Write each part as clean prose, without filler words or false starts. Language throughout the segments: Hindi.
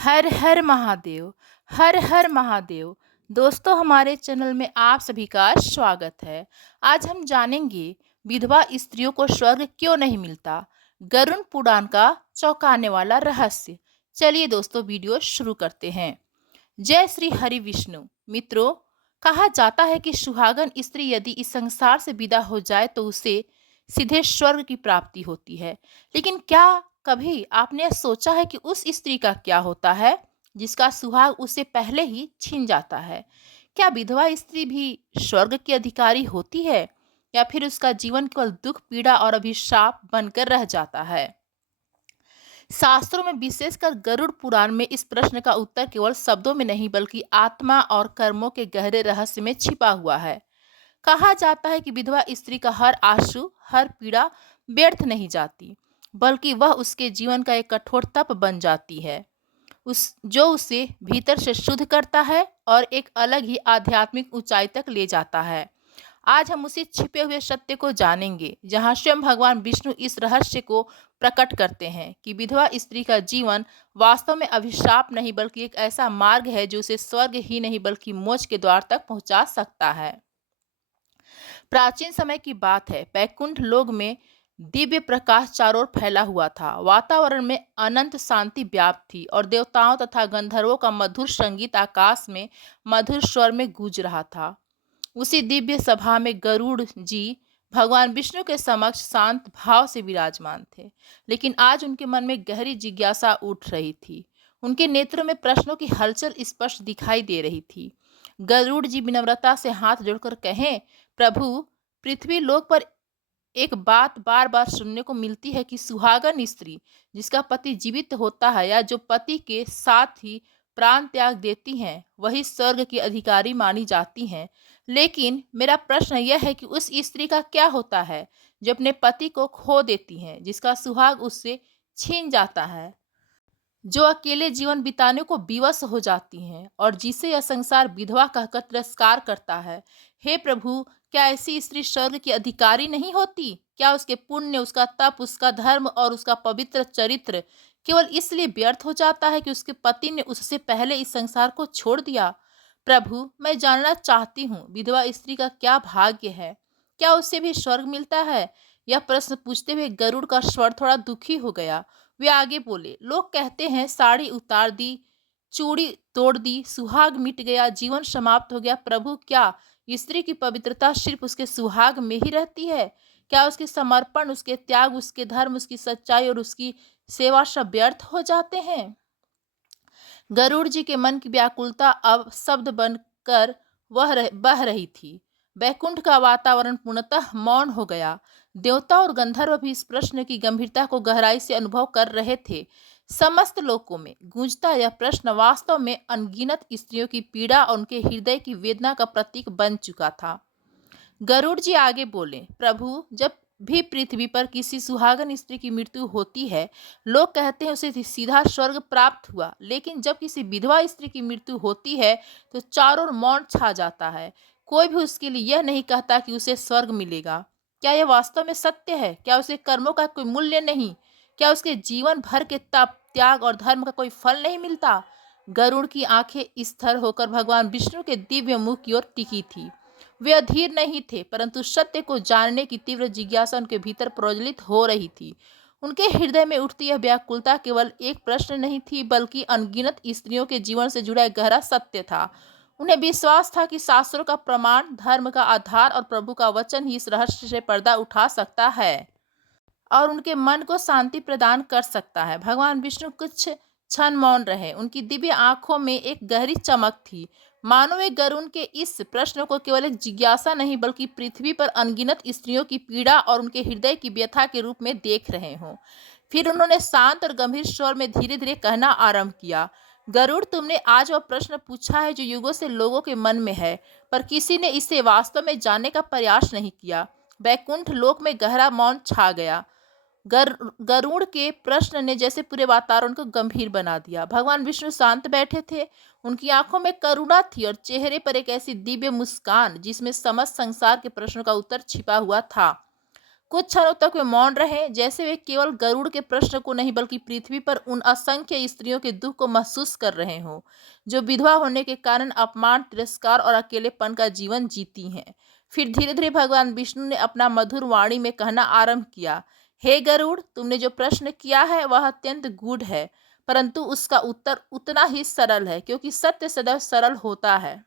हर हर महादेव। हर हर महादेव। दोस्तों, हमारे चैनल में आप सभी का स्वागत है। आज हम जानेंगे विधवा स्त्रियों को स्वर्ग क्यों नहीं मिलता, गरुड़ पुराण का चौंकाने वाला रहस्य। चलिए दोस्तों, वीडियो शुरू करते हैं। जय श्री हरि विष्णु। मित्रों, कहा जाता है कि सुहागन स्त्री यदि इस संसार से विदा हो जाए तो उसे सीधे स्वर्ग की प्राप्ति होती है। लेकिन क्या कभी आपने यह सोचा है कि उस स्त्री का क्या होता है जिसका सुहाग उससे पहले ही छिन जाता है? क्या विधवा स्त्री भी स्वर्ग की अधिकारी होती है, या फिर उसका जीवन केवल दुख, पीड़ा और अभिशाप बनकर रह जाता है? शास्त्रों में, विशेषकर गरुड़ पुराण में, इस प्रश्न का उत्तर केवल शब्दों में नहीं बल्कि आत्मा और कर्मों के गहरे रहस्य में छिपा हुआ है। कहा जाता है कि विधवा स्त्री का हर आंसू, हर पीड़ा व्यर्थ नहीं जाती, बल्कि वह उसके जीवन का एक कठोर तप बन जाती है, उस जो उसे भीतर से शुद्ध करता है और एक अलग ही आध्यात्मिक ऊंचाई तक ले जाता है। आज हम उसी छिपे हुए सत्य को जानेंगे, जहां स्वयं भगवान विष्णु इस रहस्य को प्रकट करते हैं कि विधवा स्त्री का जीवन वास्तव में अभिशाप नहीं बल्कि एक ऐसा मार्ग है जो उसे स्वर्ग ही नहीं बल्कि मोक्ष के द्वार तक पहुंचा सकता है। प्राचीन समय की बात है। बैकुंठ लोक में दिव्य प्रकाश चारों ओर फैला हुआ था। वातावरण में अनंत शांति व्याप्त थी और देवताओं तथा गंधर्वों का मधुर संगीत आकाश में मधुर स्वर में गूंज रहा था। उसी दिव्य सभा में गरुड़ जी भगवान विष्णु के समक्ष शांत भाव से विराजमान थे। लेकिन आज उनके मन में गहरी जिज्ञासा उठ रही थी। उनके नेत्रों में प्रश्नों की हलचल स्पष्ट दिखाई दे रही थी। गरुड़ जी विनम्रता से हाथ जोड़कर कहें, प्रभु, पृथ्वी लोक पर एक बात बार बार सुनने को मिलती है कि सुहागन स्त्री जिसका पति जीवित होता है या जो पति के साथ ही प्राण त्याग देती हैं, वही स्वर्ग की अधिकारी मानी जाती हैं। लेकिन मेरा प्रश्न यह है कि उस स्त्री का क्या होता है जो अपने पति को खो देती हैं, जिसका सुहाग उससे छीन जाता है, जो अकेले जीवन बिताने को विवश हो जाती हैं और जिसे यह संसार विधवा कहकर तिरस्कार करता है। हे प्रभु, क्या ऐसी स्त्री स्वर्ग की अधिकारी नहीं होती? क्या उसके पुण्य, उसका तप, उसका धर्म और उसका पवित्र चरित्र केवल इसलिए व्यर्थ हो जाता है कि उसके पति ने उससे पहले इस संसार को छोड़ दिया? प्रभु, मैं जानना चाहती हूँ, विधवा स्त्री का क्या भाग्य है? क्या उससे भी स्वर्ग मिलता है? यह प्रश्न पूछते हुए गरुड़ का स्वर थोड़ा दुखी हो गया। वे आगे बोले, लोग कहते हैं साड़ी उतार दी, चूड़ी तोड़ दी, सुहाग मिट गया, जीवन समाप्त हो गया। प्रभु, क्या स्त्री की पवित्रता सिर्फ उसके सुहाग में ही रहती है? क्या उसके समर्पण, उसके त्याग, उसके धर्म, उसकी सच्चाई और उसकी सेवा सब व्यर्थ हो जाते हैं? गरुड़ जी के मन की व्याकुलता अब शब्द बनकर बह रही थी। बैकुंठ का वातावरण पूर्णतः मौन हो गया। देवता और गंधर्व भी इस प्रश्न की गंभीरता को गहराई से अनुभव कर रहे थे। समस्त लोकों में गूंजता यह प्रश्न वास्तव में अनगिनत स्त्रियों की पीड़ा और उनके हृदय की वेदना का प्रतीक बन चुका था। गरुड़ जी आगे बोले, प्रभु, जब भी पृथ्वी पर किसी सुहागन स्त्री की मृत्यु होती है, लोग कहते हैं उसे सीधा स्वर्ग प्राप्त हुआ। लेकिन जब किसी विधवा स्त्री की मृत्यु होती है तो चारों ओर मौन छा जाता है। कोई भी उसके लिए यह नहीं कहता कि उसे स्वर्ग मिलेगा। क्या यह वास्तव में सत्य है? क्या उसे कर्मों का कोई मूल्य नहीं? क्या उसके जीवन भर के तप, त्याग और धर्म का कोई फल नहीं मिलता? गरुड़ की आंखें स्थिर होकर भगवान विष्णु के दिव्य मुख की ओर टिकी थी। वे अधीर नहीं थे, परंतु सत्य को जानने की तीव्र जिज्ञासा उनके भीतर प्रज्वलित हो रही थी। उनके हृदय में उठती यह व्याकुलता केवल एक प्रश्न नहीं थी, बल्कि अनगिनत स्त्रियों के जीवन से जुड़ा एक गहरा सत्य था। उन्हें विश्वास था कि शास्त्रों का प्रमाण, धर्म का आधार और प्रभु का वचन ही इस रहस्य से पर्दा उठा सकता है और उनके मन को शांति प्रदान कर सकता है। भगवान विष्णु कुछ क्षण मौन रहे। उनकी दिव्य आंखों में एक गहरी चमक थी, मानो वे गरुड़ के इस प्रश्न को केवल एक जिज्ञासा नहीं बल्कि पृथ्वी पर अनगिनत स्त्रियों की पीड़ा और उनके हृदय की व्यथा के रूप में देख रहे हों। फिर उन्होंने शांत और गंभीर स्वर में धीरे धीरे कहना आरंभ किया, गरुड़, तुमने आज वह प्रश्न पूछा है जो युगों से लोगों के मन में है, पर किसी ने इसे वास्तव में जानने का प्रयास नहीं किया। बैकुंठ लोक में गहरा मौन छा गया। गरुड़ के प्रश्न ने जैसे पूरे वातावरण को गंभीर बना दिया। भगवान विष्णु शांत बैठे थे। उनकी आंखों में करुणा थी और चेहरे पर एक ऐसी दिव्य मुस्कान जिसमें समस्त संसार के प्रश्नों का उत्तर छिपा हुआ था। कुछ क्षणों तक वे मौन रहे, जैसे वे केवल गरुड़ के प्रश्न को नहीं बल्कि पृथ्वी पर उन असंख्य स्त्रियों के दुख को महसूस कर रहे हों, जो विधवा होने के कारण अपमान, तिरस्कार और अकेलेपन का जीवन जीती हैं। फिर धीरे धीरे भगवान विष्णु ने अपना मधुर वाणी में कहना आरंभ किया, हे गरुड़, तुमने जो प्रश्न किया है वह अत्यंत गूढ़ है, परंतु उसका उत्तर उतना ही सरल है, क्योंकि सत्य सदैव सरल होता है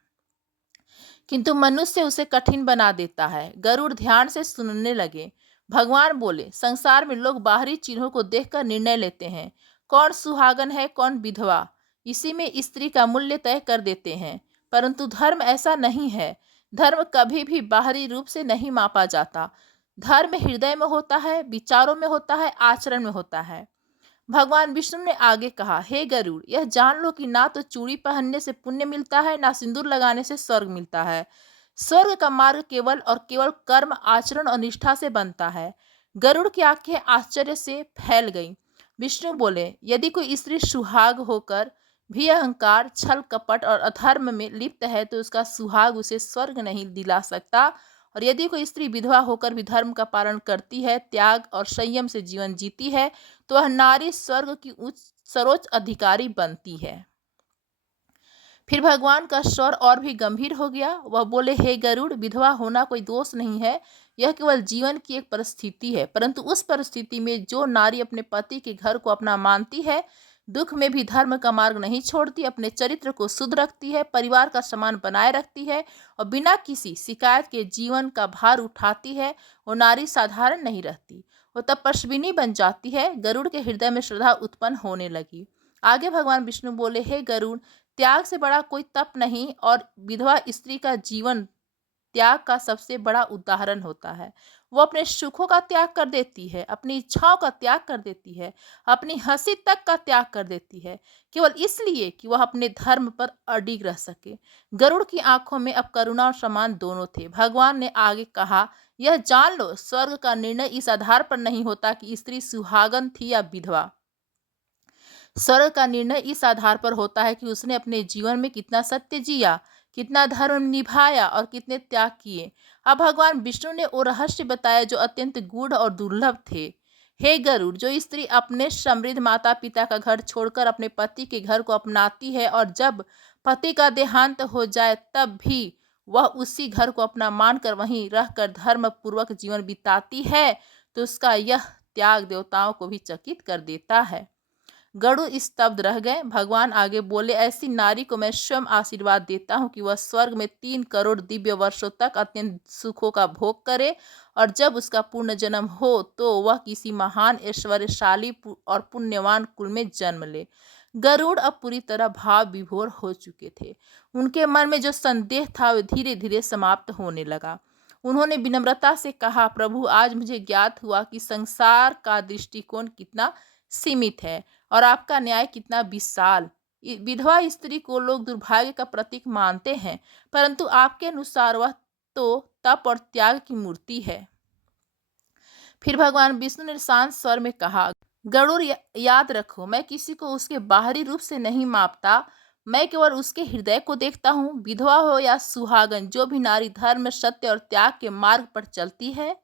किंतु मनुष्य उसे कठिन बना देता है। गरुड़ ध्यान से सुनने लगे। भगवान बोले, संसार में लोग बाहरी चिन्हों को देखकर निर्णय लेते हैं, कौन सुहागन है कौन विधवा, इसी में स्त्री का मूल्य तय कर देते हैं। परंतु धर्म ऐसा नहीं है। धर्म कभी भी बाहरी रूप से नहीं मापा जाता। धर्म हृदय में होता है, विचारों में होता है, आचरण में होता है। भगवान विष्णु ने आगे कहा, हे गरुड़, यह जान लो कि ना तो चूड़ी पहनने से पुण्य मिलता है, ना सिंदूर लगाने से स्वर्ग मिलता है। स्वर्ग का मार्ग केवल और केवल कर्म, आचरण और निष्ठा से बनता है। गरुड़ की आंखें आश्चर्य से फैल गईं। विष्णु बोले, यदि कोई स्त्री सुहाग होकर भी अहंकार, छल, कपट और अधर्म में लिप्त है तो उसका सुहाग उसे स्वर्ग नहीं दिला सकता। और यदि कोई स्त्री विधवा होकर भी धर्म का पालन करती है, त्याग और संयम से जीवन जीती है, तो वह नारी स्वर्ग की उच्च सर्वोच्च अधिकारी बनती है। फिर भगवान का स्वर और भी गंभीर हो गया। वह बोले, हे गरुड़, विधवा होना कोई दोष नहीं है, यह केवल जीवन की एक परिस्थिति है। परंतु उस परिस्थिति में जो नारी अपने पति के घर को अपना मानती है, दुख में भी धर्म का मार्ग नहीं छोड़ती, अपने चरित्र को शुद्ध रखती है, परिवार का सम्मान बनाए रखती है और बिना किसी शिकायत के जीवन का भार उठाती है, वो नारी साधारण नहीं रहती, वो तपस्विनी बन जाती है। गरुड़ के हृदय में श्रद्धा उत्पन्न होने लगी। आगे भगवान विष्णु बोले, हे गरुड़, त्याग से बड़ा कोई तप नहीं और विधवा स्त्री का जीवन त्याग का सबसे बड़ा उदाहरण होता है। वो अपने सुखों का त्याग कर देती है, अपनी इच्छाओं का त्याग कर देती है, अपनी हंसी तक का त्याग कर देती है, केवल इसलिए कि वह अपने धर्म पर अडिग रह सके। गरुड़ की आंखों में अब करुणा और सम्मान दोनों थे। भगवान ने आगे कहा, यह जान लो, स्वर्ग का निर्णय इस आधार पर नहीं होता कि स्त्री सुहागन थी या विधवा। स्वर्ग का निर्णय इस आधार पर होता है कि उसने अपने जीवन में कितना सत्य जिया, कितना धर्म निभाया और कितने त्याग किए। अब भगवान विष्णु ने वो रहस्य बताया जो अत्यंत गूढ़ और दुर्लभ थे। हे गरुड़, जो स्त्री अपने समृद्ध माता पिता का घर छोड़कर अपने पति के घर को अपनाती है और जब पति का देहांत हो जाए तब भी वह उसी घर को अपना मानकर वहीं रहकर धर्म पूर्वक जीवन बिताती है, तो उसका यह त्याग देवताओं को भी चकित कर देता है। गरुड़ स्तब्ध रह गए। भगवान आगे बोले, ऐसी नारी को मैं स्वयं आशीर्वाद देता हूँ कि वह स्वर्ग में 3 करोड़ दिव्य वर्षों तक अत्यंत सुखों का भोग करे और जब उसका पूर्ण जन्म हो तो वह किसी महान ऐश्वर्यशाली और पुण्यवान कुल में जन्म ले। गरुड़ अब पूरी तरह भाव विभोर हो चुके थे। उनके मन में जो संदेह था वह धीरे धीरे समाप्त होने लगा। उन्होंने विनम्रता से कहा, प्रभु, आज मुझे ज्ञात हुआ कि संसार का दृष्टिकोण कितना सीमित है और आपका न्याय कितना विशाल। विधवा स्त्री को लोग दुर्भाग्य का प्रतीक मानते हैं, परंतु आपके अनुसार वह तो तप और त्याग की मूर्ति है। फिर भगवान विष्णु ने शांत स्वर में कहा, गरुड़, याद रखो, मैं किसी को उसके बाहरी रूप से नहीं मापता, मैं केवल उसके हृदय को देखता हूँ। विधवा हो या सुहागन, जो भी नारी धर्म, सत्य और त्याग के मार्ग पर चलती है,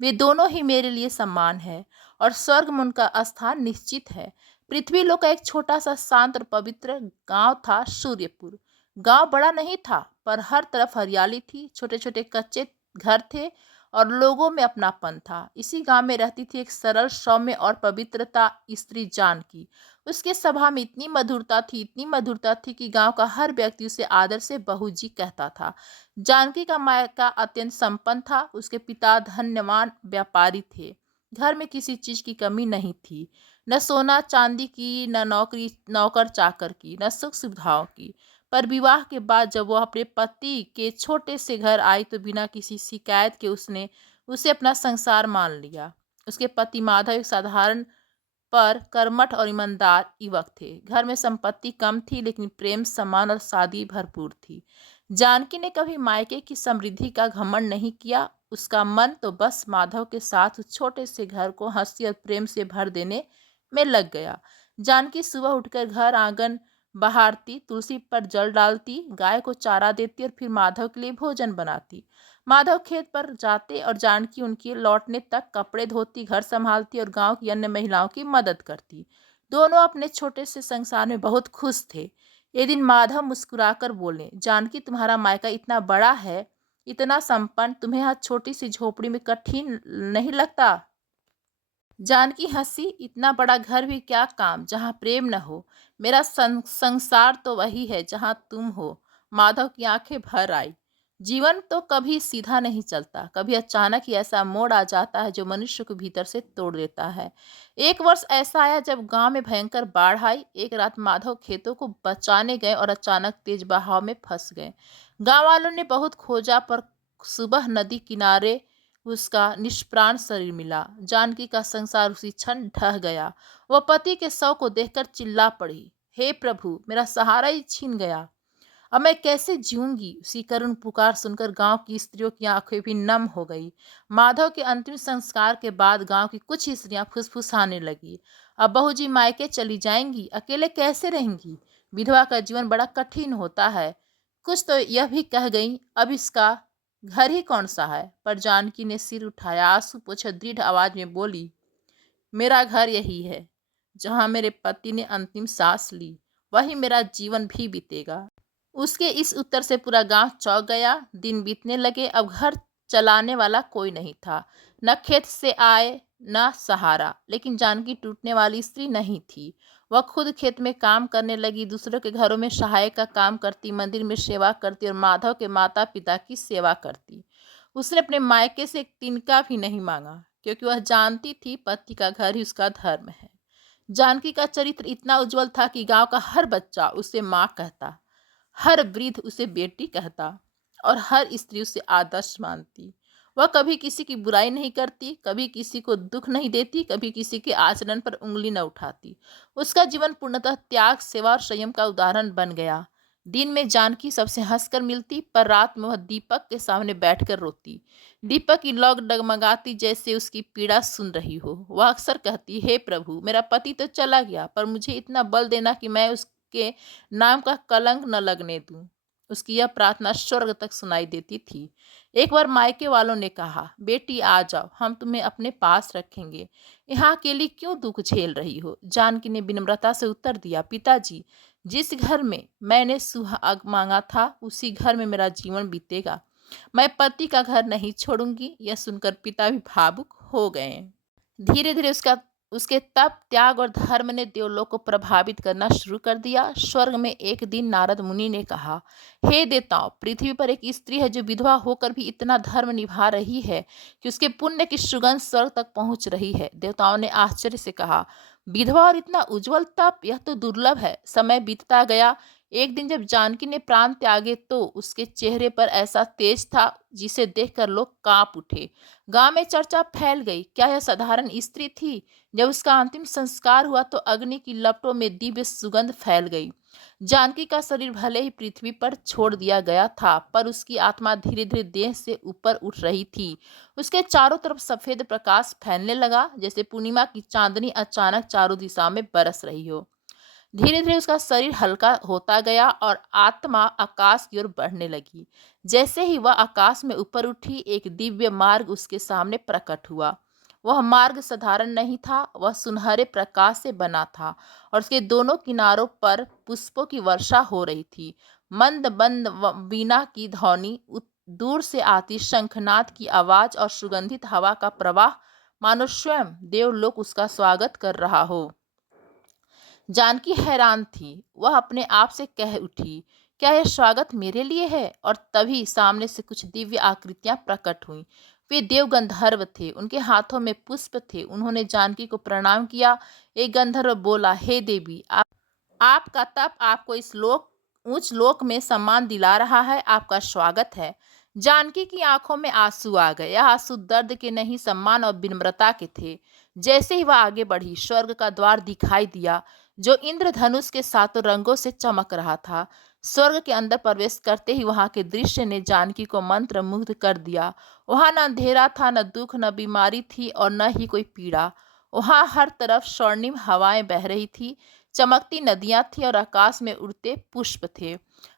वे दोनों ही मेरे लिए सम्मान है और स्वर्ग में उनका स्थान निश्चित है। पृथ्वी लोक का एक छोटा सा शांत और पवित्र गांव था, सूर्यपुर। गांव बड़ा नहीं था, पर हर तरफ हरियाली थी, छोटे छोटे कच्चे घर थे और लोगों में अपनापन था। इसी गांव में रहती थी एक सरल, सौम्य और पवित्रता स्त्री, जानकी। उसके स्वभाव में इतनी मधुरता थी, इतनी मधुरता थी कि गांव का हर व्यक्ति उसे आदर से बहू जी कहता था। जानकी का मायका अत्यंत संपन्न था। उसके पिता धन्यवान व्यापारी थे। घर में किसी चीज की कमी नहीं थी, न सोना चांदी की, न नौकरी नौकर चाकर की, न सुख सुविधाओं की। पर विवाह के बाद जब वह अपने पति के छोटे से घर आई तो बिना किसी शिकायत के उसने उसे अपना संसार मान लिया। उसके पति माधव एक साधारण पर कर्मठ और ईमानदार युवक थे। घर में संपत्ति कम थी, लेकिन प्रेम, सम्मान और शादी भरपूर थी। जानकी ने कभी मायके की समृद्धि का घमंड नहीं किया। उसका मन तो बस माधव के साथ उस छोटे से घर को हंसी और प्रेम से भर देने में लग गया। जानकी सुबह उठकर घर आंगन बहारती, तुलसी पर जल डालती, गाय को चारा देती और फिर माधव के लिए भोजन बनाती। माधव खेत पर जाते और जानकी उनके लौटने तक कपड़े धोती, घर संभालती और गांव की अन्य महिलाओं की मदद करती। दोनों अपने छोटे से संसार में बहुत खुश थे। एक दिन माधव मुस्कुराकर बोले, जानकी तुम्हारा मायका इतना बड़ा है, इतना संपन्न, तुम्हें यहाँ छोटी सी झोपड़ी में कठिन नहीं लगता? जानकी हंसी, इतना बड़ा घर भी क्या काम जहाँ प्रेम न हो। मेरा संसार तो वही है जहाँ तुम हो। माधव की आंखें भर आई। जीवन तो कभी सीधा नहीं चलता, कभी अचानक ही ऐसा मोड़ आ जाता है जो मनुष्य को भीतर से तोड़ देता है। एक वर्ष ऐसा आया जब गांव में भयंकर बाढ़ आई। एक रात माधव खेतों को बचाने गए और अचानक तेज बहाव में फंस गए। गांव वालों ने बहुत खोजा, पर सुबह नदी किनारे उसका निष्प्राण शरीर मिला। जानकी का संसार उसी क्षण ढह गया। वह पति के शव को देखकर चिल्ला पड़ी, हे प्रभु, मेरा सहारा ही छीन गया। अब मैं कैसे जीऊंगी? उसकी करुण पुकार सुनकर गांव की स्त्रियों की आंखें भी नम हो गई। माधव के अंतिम संस्कार के बाद गांव की कुछ स्त्रियां फुसफुसाने लगी, अब बहू जी मायके चली जाएंगी, अकेले कैसे रहेंगी? विधवा का जीवन बड़ा कठिन होता है। कुछ तो यह भी कह गई, अब इसका घर ही कौन सा है? पर जानकी ने सिर उठाया, आंसू पोंछे दृढ़ आवाज में बोली, मेरा घर यही है जहां मेरे पति ने अंतिम सांस ली, वही मेरा जीवन भी बीतेगा। उसके इस उत्तर से पूरा गांव चौंक गया। दिन बीतने लगे। अब घर चलाने वाला कोई नहीं था, न खेत से आए न सहारा। लेकिन जानकी टूटने वाली स्त्री नहीं थी। वह खुद खेत में काम करने लगी, दूसरों के घरों में सहायक का काम करती, मंदिर में सेवा करती और माधव के माता पिता की सेवा करती। उसने अपने मायके से एक तिनका भी नहीं मांगा, क्योंकि वह जानती थी पति का घर ही उसका धर्म है। जानकी का चरित्र इतना उज्जवल था कि गांव का हर बच्चा उसे माँ कहता, हर वृद्ध उसे बेटी कहता और हर स्त्री उसे आदर्श मानती। वह कभी किसी की बुराई नहीं करती, कभी किसी को दुख नहीं देती, कभी किसी के आचरण पर उंगली न उठाती। उसका जीवन पूर्णतः त्याग, सेवा और संयम का उदाहरण बन गया। दिन में जानकी सबसे हंसकर मिलती, पर रात में वह दीपक के सामने बैठकर रोती। दीपक की लौ डगमगाती जैसे उसकी पीड़ा सुन रही हो। वह अक्सर कहती, हे प्रभु, मेरा पति तो चला गया, पर मुझे इतना बल देना कि मैं उसके नाम का कलंक न लगने दूं। उसकी यह प्रार्थना स्वर्ग तक सुनाई देती थी। एक बार मायके वालों ने कहा, बेटी आ जाओ, हम तुम्हें अपने पास रखेंगे, यहाँ अकेली क्यों दुख झेल रही हो? जानकी ने विनम्रता से उत्तर दिया, पिताजी, जिस घर में मैंने सुहाग मांगा था उसी घर में मेरा जीवन बीतेगा। मैं पति का घर नहीं छोड़ूंगी। यह सुनकर पिता भी भावुक हो गए। धीरे धीरे उसके तप, त्याग और धर्म ने देवलोक को प्रभावित करना शुरू कर दिया। स्वर्ग में एक दिन नारद मुनि ने कहा, हे देवताओं, पृथ्वी पर एक स्त्री है जो विधवा होकर भी इतना धर्म निभा रही है कि उसके पुण्य की सुगंध स्वर्ग तक पहुंच रही है। देवताओं ने आश्चर्य से कहा, विधवा और इतना उज्जवल तप, यह तो दुर्लभ है। समय बीतता गया। एक दिन जब जानकी ने प्राण त्यागे तो उसके चेहरे पर ऐसा तेज था जिसे देखकर लोग कांप उठे। गांव में चर्चा फैल गई, क्या यह साधारण स्त्री थी? जब उसका अंतिम संस्कार हुआ तो अग्नि की लपटों में दिव्य सुगंध फैल गई। जानकी का शरीर भले ही पृथ्वी पर छोड़ दिया गया था, पर उसकी आत्मा धीरे धीरे देह से ऊपर उठ रही थी। उसके चारों तरफ सफेद प्रकाश फैलने लगा, जैसे पूर्णिमा की चांदनी अचानक चारों दिशा में बरस रही हो। धीरे धीरे उसका शरीर हल्का होता गया और आत्मा आकाश की ओर बढ़ने लगी। जैसे ही वह आकाश में ऊपर उठी, एक दिव्य मार्ग उसके सामने प्रकट हुआ। वह मार्ग साधारण नहीं था, वह सुनहरे प्रकाश से बना था और उसके दोनों किनारों पर पुष्पों की वर्षा हो रही थी। मंद बंद वीणा की ध्वनि, दूर से आती शंखनाद की आवाज और सुगंधित हवा का प्रवाह, मानो स्वयं देवलोक उसका स्वागत कर रहा हो। जानकी हैरान थी। वह अपने आप से कह उठी, क्या यह स्वागत मेरे लिए है? और तभी सामने से कुछ दिव्य आकृतियां प्रकट हुईं। वे देव गंधर्व थे, उनके हाथों में पुष्प थे। उन्होंने जानकी को प्रणाम किया। एक गंधर्व बोला, हे देवी, आपका तप आपको इस उच्च लोक में सम्मान दिला रहा है, आपका स्वागत है। जानकी की आंखों में आंसू आ गए। यह आंसू दर्द के नहीं, सम्मान और विनम्रता के थे। जैसे ही वह आगे बढ़ी, स्वर्ग का द्वार दिखाई दिया जो इंद्रधनुष के सातों रंगों से चमक रहा था। स्वर्ग के अंदर प्रवेश करते ही वहां के दृश्य ने जानकी को मंत्र मुग्ध कर दिया। वहां न अंधेरा था, न दुख, न बीमारी थी और न ही कोई पीड़ा। वहां हर तरफ स्वर्णिम हवाएं बह रही थी, चमकती नदियां थी और आकाश में उड़ते पुष्प थे।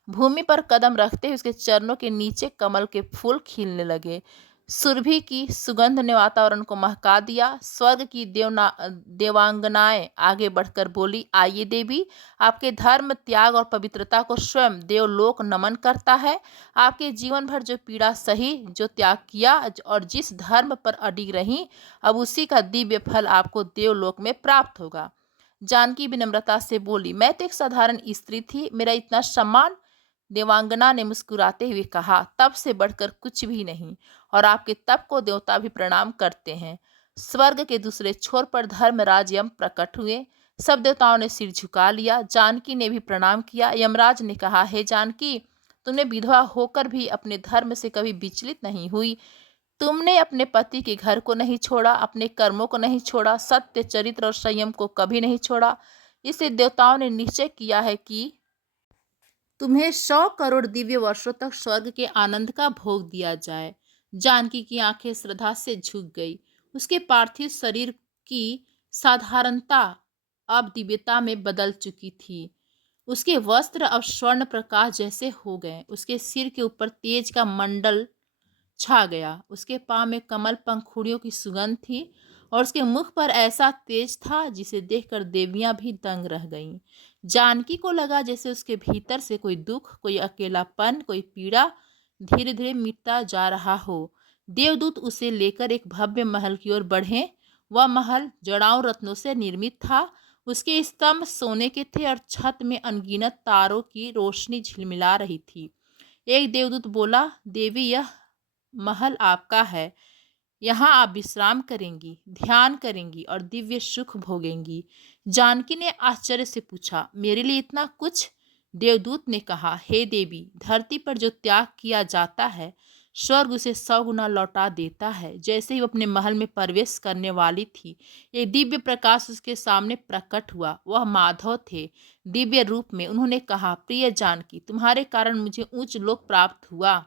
भूमि पर कदम रखते ही उसके चरणों के नीचे कमल के फूल खिलने लगे। सुरभि की सुगंध ने वातावरण को महका दिया। स्वर्ग की देवांगनाएं आगे बढ़कर बोली, आइए देवी, आपके धर्म, त्याग और पवित्रता को स्वयं देवलोक नमन करता है। आपके जीवन भर जो पीड़ा सही, जो त्याग किया और जिस धर्म पर अडिग रही, अब उसी का दिव्य फल आपको देवलोक में प्राप्त होगा। जानकी विनम्रता से बोली, मैं तो एक साधारण स्त्री थी, मेरा इतना सम्मान? देवांगना ने मुस्कुराते हुए कहा, तप से बढ़कर कुछ भी नहीं, और आपके तप को देवता भी प्रणाम करते हैं। स्वर्ग के दूसरे छोर पर धर्मराज यम प्रकट हुए। सब देवताओं ने सिर झुका लिया। जानकी ने भी प्रणाम किया। यमराज ने कहा, हे जानकी, तुमने विधवा होकर भी अपने धर्म से कभी विचलित नहीं हुई। तुमने अपने पति के घर को नहीं छोड़ा, अपने कर्मों को नहीं छोड़ा, सत्य, चरित्र और संयम को कभी नहीं छोड़ा। इसलिए देवताओं ने निश्चय किया है कि तुम्हें 100 करोड़ दिव्य वर्षों तक स्वर्ग के आनंद का भोग दिया जाए। जानकी की आंखें श्रद्धा से झुक गई। उसके पार्थिव शरीर की साधारणता अब दिव्यता में बदल चुकी थी। उसके वस्त्र अब स्वर्ण प्रकाश जैसे हो गए। उसके सिर के ऊपर तेज का मंडल छा गया। उसके पाँव में कमल पंखुड़ियों की सुगंध थी और उसके मुख पर ऐसा तेज था जिसे देखकर देवियां भी दंग रह गईं। जानकी को लगा जैसे उसके भीतर से कोई दुख, कोई अकेलापन, कोई पीड़ा धीरे धीरे मिटता जा रहा हो। देवदूत उसे लेकर एक भव्य महल की ओर बढ़े। वह महल जड़ाऊ रत्नों से निर्मित था। उसके स्तंभ सोने के थे और छत में अनगिनत तारों की रोशनी झिलमिला रही थी। एक देवदूत बोला, देवी, यह महल आपका है। यहाँ आप विश्राम करेंगी, ध्यान करेंगी और दिव्य सुख भोगेंगी। जानकी ने आश्चर्य से पूछा, मेरे लिए इतना कुछ? देवदूत ने कहा, हे देवी, धरती पर जो त्याग किया जाता है, स्वर्ग उसे 100 गुना लौटा देता है। जैसे ही वो अपने महल में प्रवेश करने वाली थी, एक दिव्य प्रकाश उसके सामने प्रकट हुआ। वह माधव थे, दिव्य रूप में। उन्होंने कहा, प्रिय जानकी, तुम्हारे कारण मुझे उच्च लोक प्राप्त हुआ।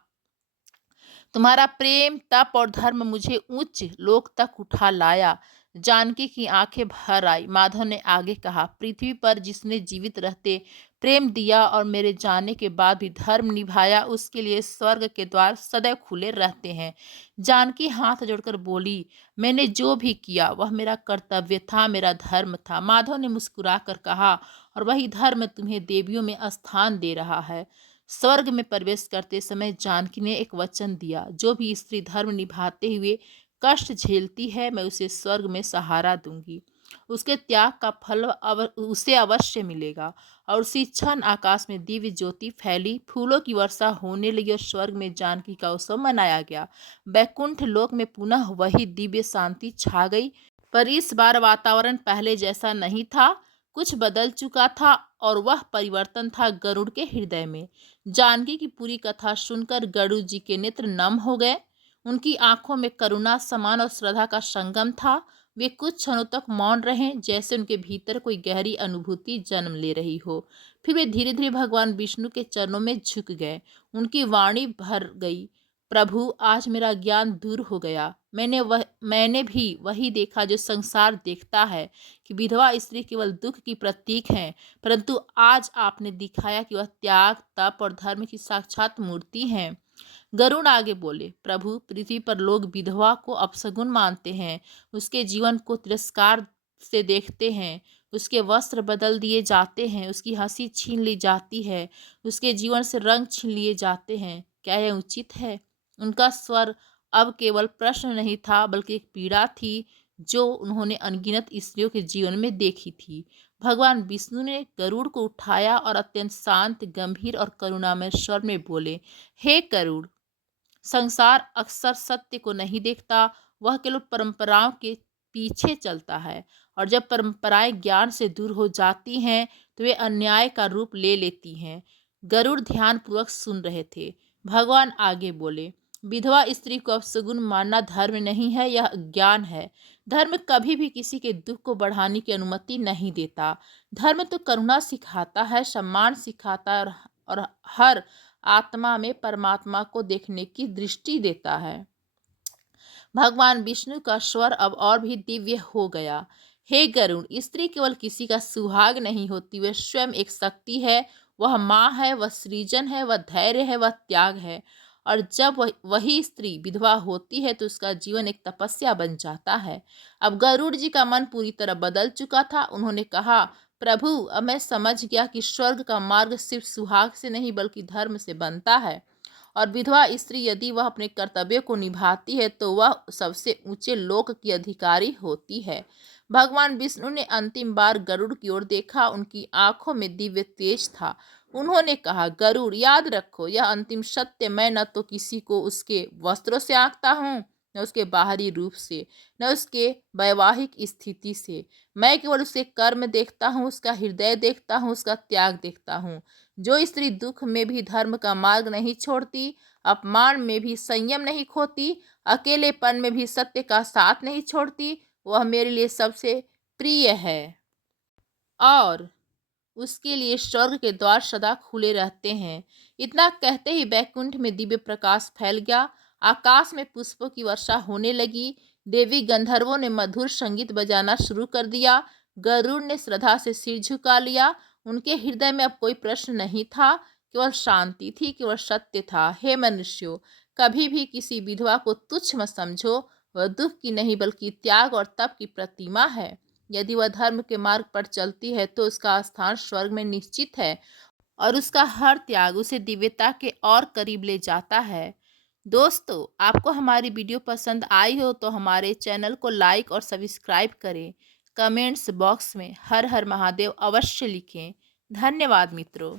तुम्हारा प्रेम, तप और धर्म मुझे उच्च लोक तक उठा लाया। जानकी की आंखें भर आई। माधव ने आगे कहा, पृथ्वी पर जिसने जीवित रहते प्रेम दिया और मेरे जाने के बाद भी धर्म निभाया, उसके लिए स्वर्ग के द्वार सदैव खुले रहते हैं। जानकी हाथ जोड़कर बोली, मैंने जो भी किया वह मेरा कर्तव्य था, मेरा धर्म था। माधव ने मुस्कुरा कर कहा, और वही धर्म तुम्हें देवियों में स्थान दे रहा है। स्वर्ग में प्रवेश करते समय जानकी ने एक वचन दिया, जो भी स्त्री धर्म निभाते हुए कष्ट झेलती है, मैं उसे स्वर्ग में सहारा दूंगी। उसके त्याग का फल उसे अवश्य मिलेगा। और उसी क्षण आकाश में दिव्य ज्योति फैली, फूलों की वर्षा होने लगी और स्वर्ग में जानकी का उत्सव मनाया गया। बैकुंठ लोक में पुनः वही दिव्य शांति छा गई, पर इस बार वातावरण पहले जैसा नहीं था। कुछ बदल चुका था और वह परिवर्तन था गरुड़ के हृदय में। जानकी की पूरी कथा सुनकर गरुड़ जी के नेत्र नम हो गए। उनकी आंखों में करुणा, समान और श्रद्धा का संगम था। वे कुछ क्षणों तक मौन रहे, जैसे उनके भीतर कोई गहरी अनुभूति जन्म ले रही हो। फिर वे धीरे धीरे भगवान विष्णु के चरणों में झुक गए। उनकी वाणी भर गई, प्रभु, आज मेरा ज्ञान दूर हो गया। मैंने भी वही देखा जो संसार देखता है, कि विधवा स्त्री केवल दुख की प्रतीक है, परंतु आज आपने दिखाया कि वह त्याग, तप और धर्म की साक्षात मूर्ति हैं। गरुड़ आगे बोले, प्रभु, पृथ्वी पर लोग विधवा को अपशगुन मानते हैं, उसके जीवन को तिरस्कार से देखते हैं, उसके वस्त्र बदल दिए जाते हैं, उसकी हंसी छीन ली जाती है, उसके जीवन से रंग छीन लिए जाते हैं। क्या यह उचित है? उनका स्वर अब केवल प्रश्न नहीं था, बल्कि एक पीड़ा थी जो उन्होंने अनगिनत स्त्रियों के जीवन में देखी थी। भगवान विष्णु ने गरुड़ को उठाया और अत्यंत शांत, गंभीर और करुणामय स्वर में बोले, हे गरुड़, संसार अक्सर सत्य को नहीं देखता, वह केवल परंपराओं के पीछे चलता है। और जब परंपराएं ज्ञान से दूर हो जाती हैं, तो वे अन्याय का रूप ले लेती हैं। गरुड़ ध्यानपूर्वक सुन रहे थे। भगवान आगे बोले, विधवा स्त्री को अपशगुन मानना धर्म नहीं है, यह ज्ञान है। धर्म कभी भी किसी के दुख को बढ़ाने की अनुमति नहीं देता। धर्म तो करुणा सिखाता है, सम्मान सिखाता है और हर आत्मा में परमात्मा को देखने की दृष्टि देता है। भगवान विष्णु का स्वर अब और भी दिव्य हो गया। हे गरुड़, स्त्री केवल किसी का सुहाग नहीं होती, वह स्वयं एक शक्ति है। वह माँ है, वह सृजन है, वह धैर्य है, वह त्याग है। और जब वही स्त्री विधवा होती है तो उसका जीवन एक तपस्या बन जाता है। अब गरुड़ जी का मन पूरी तरह बदल चुका था। उन्होंने कहा, प्रभु, अब मैं समझ गया कि स्वर्ग का मार्ग सिर्फ सुहाग से नहीं बल्कि धर्म से बनता है। और विधवा स्त्री यदि वह अपने कर्तव्य को निभाती है तो वह सबसे ऊंचे लोक की अधिकारी होती है। भगवान विष्णु ने अंतिम बार गरुड़ की ओर देखा। उनकी आंखों में दिव्य तेज था। उन्होंने कहा, गरुड़, याद रखो, यह अंतिम सत्य, मैं न तो किसी को उसके वस्त्रों से आंकता हूँ, न उसके बाहरी रूप से, न उसके वैवाहिक स्थिति से। मैं केवल उसके कर्म देखता हूँ, उसका हृदय देखता हूँ, उसका त्याग देखता हूँ। जो स्त्री दुख में भी धर्म का मार्ग नहीं छोड़ती, अपमान में भी संयम नहीं खोती, अकेलेपन में भी सत्य का साथ नहीं छोड़ती, वह मेरे लिए सबसे प्रिय है। और उसके लिए स्वर्ग के द्वार सदा खुले रहते हैं। इतना कहते ही बैकुंठ में दिव्य प्रकाश फैल गया। आकाश में पुष्पों की वर्षा होने लगी। देवी गंधर्वों ने मधुर संगीत बजाना शुरू कर दिया। गरुड़ ने श्रद्धा से सिर झुका लिया। उनके हृदय में अब कोई प्रश्न नहीं था, केवल शांति थी, केवल सत्य था। हे मनुष्यों, कभी भी किसी विधवा को तुच्छ मत समझो। वह दुख की नहीं बल्कि त्याग और तप की प्रतिमा है। यदि वह धर्म के मार्ग पर चलती है तो उसका स्थान स्वर्ग में निश्चित है, और उसका हर त्याग उसे दिव्यता के और करीब ले जाता है। दोस्तों, आपको हमारी वीडियो पसंद आई हो तो हमारे चैनल को लाइक और सब्सक्राइब करें। कमेंट्स बॉक्स में हर हर महादेव अवश्य लिखें। धन्यवाद मित्रों।